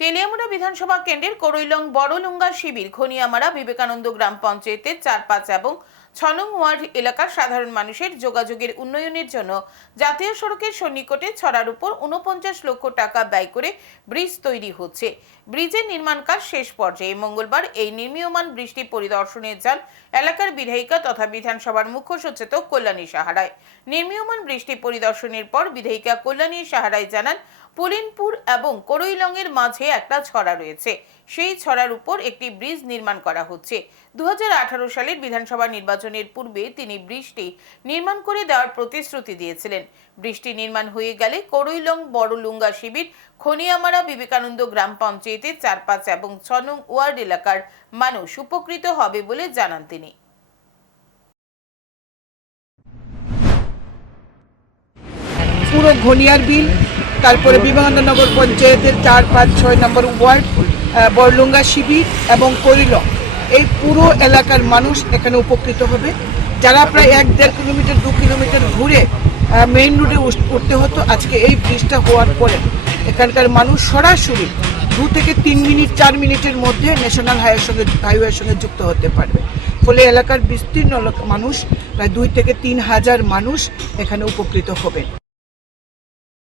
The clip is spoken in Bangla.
তেলিয়ামুড়া বিধানসভা কেন্দ্রের করৈলং বড়লুঙ্গা শিবির ঘনিয়ামারা বিবেকানন্দ গ্রাম পঞ্চায়েতের চার পাঁচ এবং ছনং ওয়ার্ড এলাকার সাধারণ মানুষের যোগাযোগের উন্নয়নের জন্য জাতীয় সড়কের সন্নিকটে ছড়ার উপর উনপঞ্চাশ লক্ষ টাকা ব্যয় করে ব্রিজ তৈরি হচ্ছে। ব্রিজের নির্মাণ কাজ শেষ পর্যায়ে মঙ্গলবার এই নির্মীয়মান বৃষ্টি পরিদর্শনে যান এলাকার বিধায়িকা তথা বিধানসভার মুখ্য সচেতক কল্যাণী সাহারায়। নির্মীয়মান বৃষ্টি পরিদর্শনের পর বিধায়িকা কল্যাণী সাহারায় জানান পুলিনপুর এবং করৈলংয়ের মাঝে একটা ছড়া রয়েছে। সেই ছড়ার উপর একটি ব্রিজ নির্মাণ করা হচ্ছে। দুহাজার আঠারো সালের বিধানসভা নির্বাচনের পূর্বে তিনি ব্রিজটি নির্মাণ করে দেওয়ার প্রতিশ্রুতি দিয়েছিলেন। বৃষ্টি নির্মাণ হয়ে গেলে করৈলং বড়লুঙ্গা শিবির, খনিয়ামারা বিবেকানন্দ গ্রাম পঞ্চায়েতের চার পাঁচ এবং ছ নং ওয়ার্ড এলাকার মানুষ উপকৃত হবে বলে জানান তিনি। পুরো ঘনিয়ার বিল তারপরে বিবেকানন্দনগর পঞ্চায়েতের চার পাঁচ ছয় নম্বর ওয়ার্ড আহ, বড়লুঙ্গা শিবির এবং করিলং। এই পুরো এলাকার মানুষ এখানে উপকৃত হবে। যারা প্রায় এক দেড় কিলোমিটার দু কিলোমিটার ঘুরে মেইন রোডে উঠতে হতো আজকে এই ব্রিজটা হওয়ার পরে। এখানকার মানুষ সরাসরি দু থেকে তিন মিনিট চার মিনিটের মধ্যে ন্যাশনাল হাইওয়ের সঙ্গে হাইওয়ের সঙ্গে যুক্ত হতে পারবে। ফলে এলাকার বিস্তীর্ণ মানুষ প্রায় দুই থেকে তিন হাজার মানুষ এখানে উপকৃত হবেন